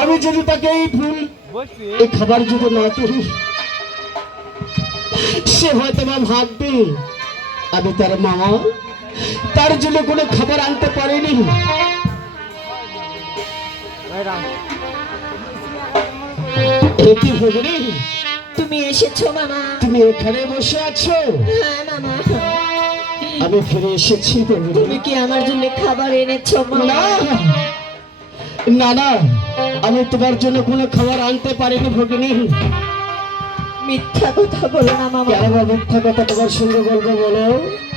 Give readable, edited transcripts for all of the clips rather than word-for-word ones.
আমি যদি তাকে এই ভুল এই খাবার যদি না করি, সে হয়তো বা ভাববে আমি তার মা, তার জন্য কোনো খাবার আনতে পারিনি। তুমি এসেছো মামা? তুমি এখানে বসে আছো? হ্যাঁ মামা, আমি ফিরে এসেছি। তুমি কি আমার জন্য খাবার এনেছো মামা? না না, আমি তোমার জন্য কোনো খাবার আনতে পারিনি ভগিনী। মিথ্যা কথা বলো না মামা। কেন মিথ্যা কথা তোমার সঙ্গে বলবো বলো?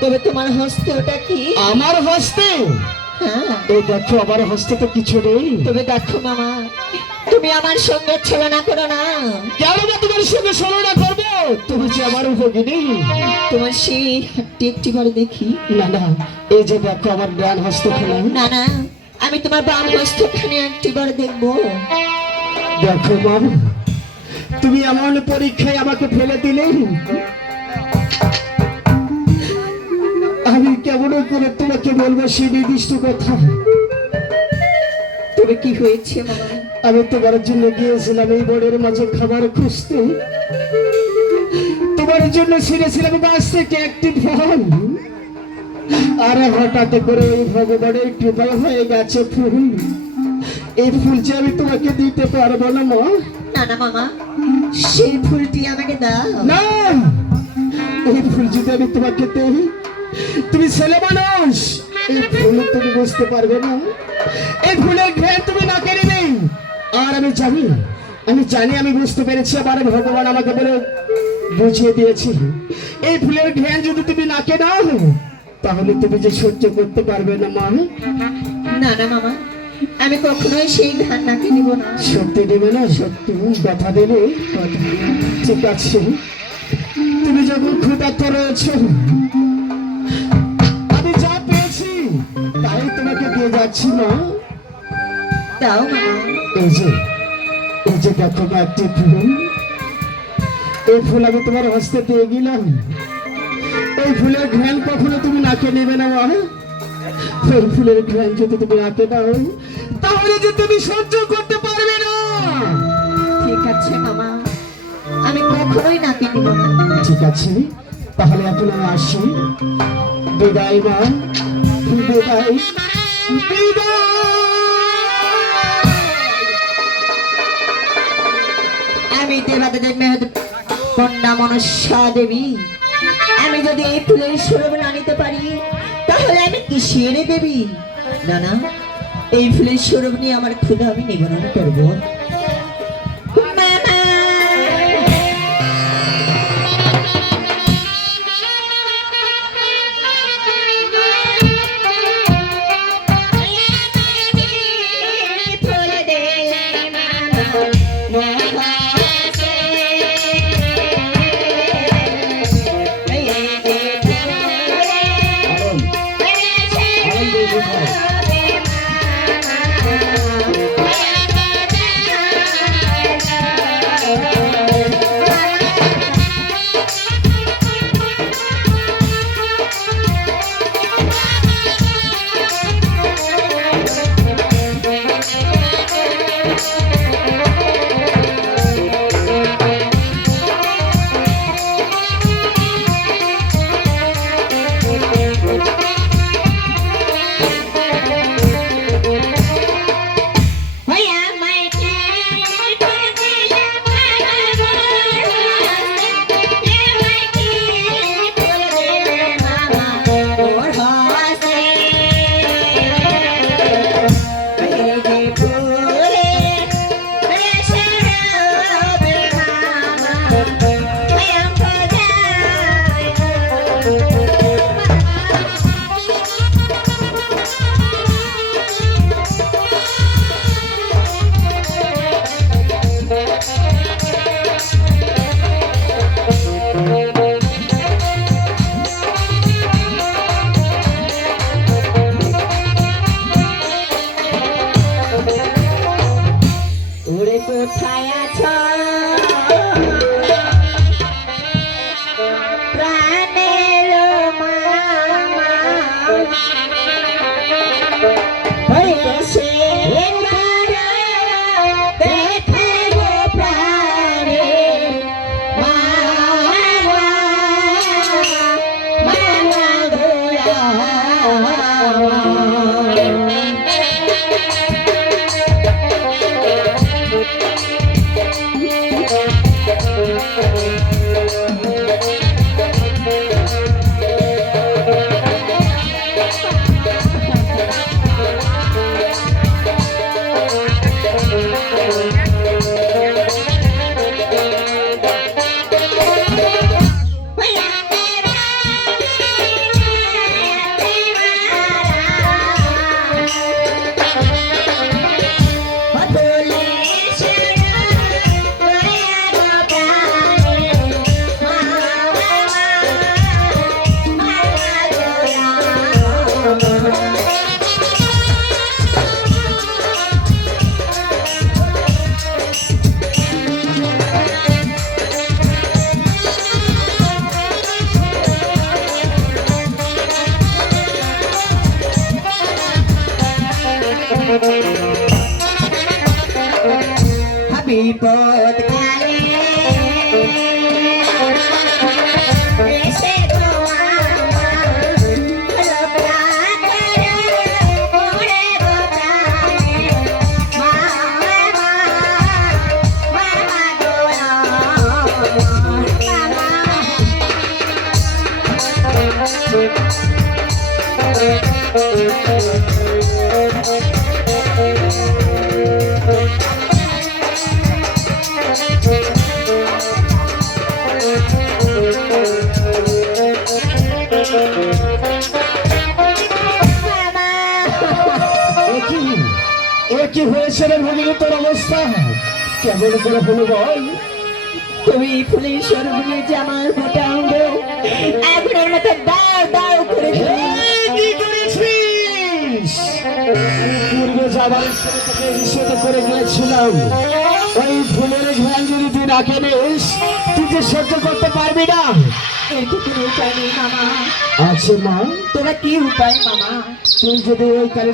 তবে তোমার হস্তে ওটা কি? আমার হস্তে? হ্যাঁ, এই দেখো আমার হস্তে তো কিছু নেই। তবে দেখো মামা, তুমি আমার সঙ্গে ছলনা করো না। কেন না তোমার সঙ্গে ছলনা করবো? তুমি যে আমার ভগিনী। তোমার সেই হাতটি একটি করে দেখি। না না, এই যে দেখো আমার ডান হস্ত খোলা। না না, আমি তোমার বাম হস্তখানে একটি করে দেখবো। দেখো মা, তুমি এমন পরীক্ষায় আমাকে ফেলে দিলে, আমি কেমন করে তোমাকে বলবো সেই নির্দিষ্ট কথা। তবে কি হয়েছে মামা? আমি তোমার জন্য গিয়েছিলাম এই বনের মাঝে খাবার খুঁজতে। তোমার জন্য ছিঁড়েছিলাম গাছ থেকে একটি ফল, আর হঠাৎ করে ওই ভগবানের কৃপায় হয়ে গেছে ফুল। এই ফুল যে আমি তোমাকে দিতে পারবো না মা। না না মামা, সেই ফুলটি আমাকে দাও। না, এই ফুল যদি আমি তোমাকে দেই, তুমি ছেলে মানুষ, এই ফুল তুমি বুঝতে পারবে না। এই ফুলের ঘ্রাণ তুমি নাকে নেবে। আর আমি জানি আমি বুঝতে পেরেছি। আবার ভগবান আমাকে বলে বুঝিয়ে দিয়েছি, এই ফুলের ঘ্রাণ যদি তুমি নাকে নাও, তাহলে তুমি যে সহ্য করতে পারবে না মা। না না মামা, আমি কখনোই সেই ঘ্রাণ নাকে নিব না। সত্যি দেবে না? সত্যি কথা দেবে? ঠিক আছে, তুমি যখন ক্ষুধার্ত রয়েছ, আমি যা পেয়েছি তাই তোমাকে দিয়ে যাচ্ছি না। দাও মামা। এই যে দেখো না একটি ফুল, এই ফুল আমি তোমার হস্তে দিয়ে গেলাম। এই ফুলের ঘ্রাণ কখনো তুমি নাকে নেবে না মা। এই ফুলের ঘ্রাণ যদি তুমি নাকে নাও, তাহলে যে তুমি সহ্য করতে পারবে না। ঠিক আছে মামা, আমি কখনোই নাকে নিব না। ঠিক আছে, তাহলে এখন আমি আসি। বিদায় মা, বিদায়, বিদায়। আমি দেবাদেবী মেহেদ কন্যা মনসা দেবী, আমি যদি এই ফুলের সুরভ না নিতে পারি, তাহলে আমি কিসের দেবী? না না, এই ফুলের সুরভ নিয়ে আমার ক্ষুধা আমি নিবারণ করবো। বিপদ কালে এসে তো আমার প্রাণে ওরে গো প্রাণে মামা মামা গো এ কি হয়েছে রে ভগিনী, তোর অবস্থা কেমন করে হলো বল? তুমি ফুলের স্বরূপ নিয়েছে আমার মোটা অঙ্গ এখন মতো দাও দাও করে এই, কি করেছিস? পূর্বে যাবার ইচ্ছে তোকে নিষেধ করে গিয়েছিলাম, ওই ফুলের ঘ্রাণ যদি তুই রাখে নিস তুই যে সহ্য করতে পারবি না। এর কি কোনো উপায় নেই মামা? আছে মা, তোরা কি উপায় মামা? তুই যদি ওই কালে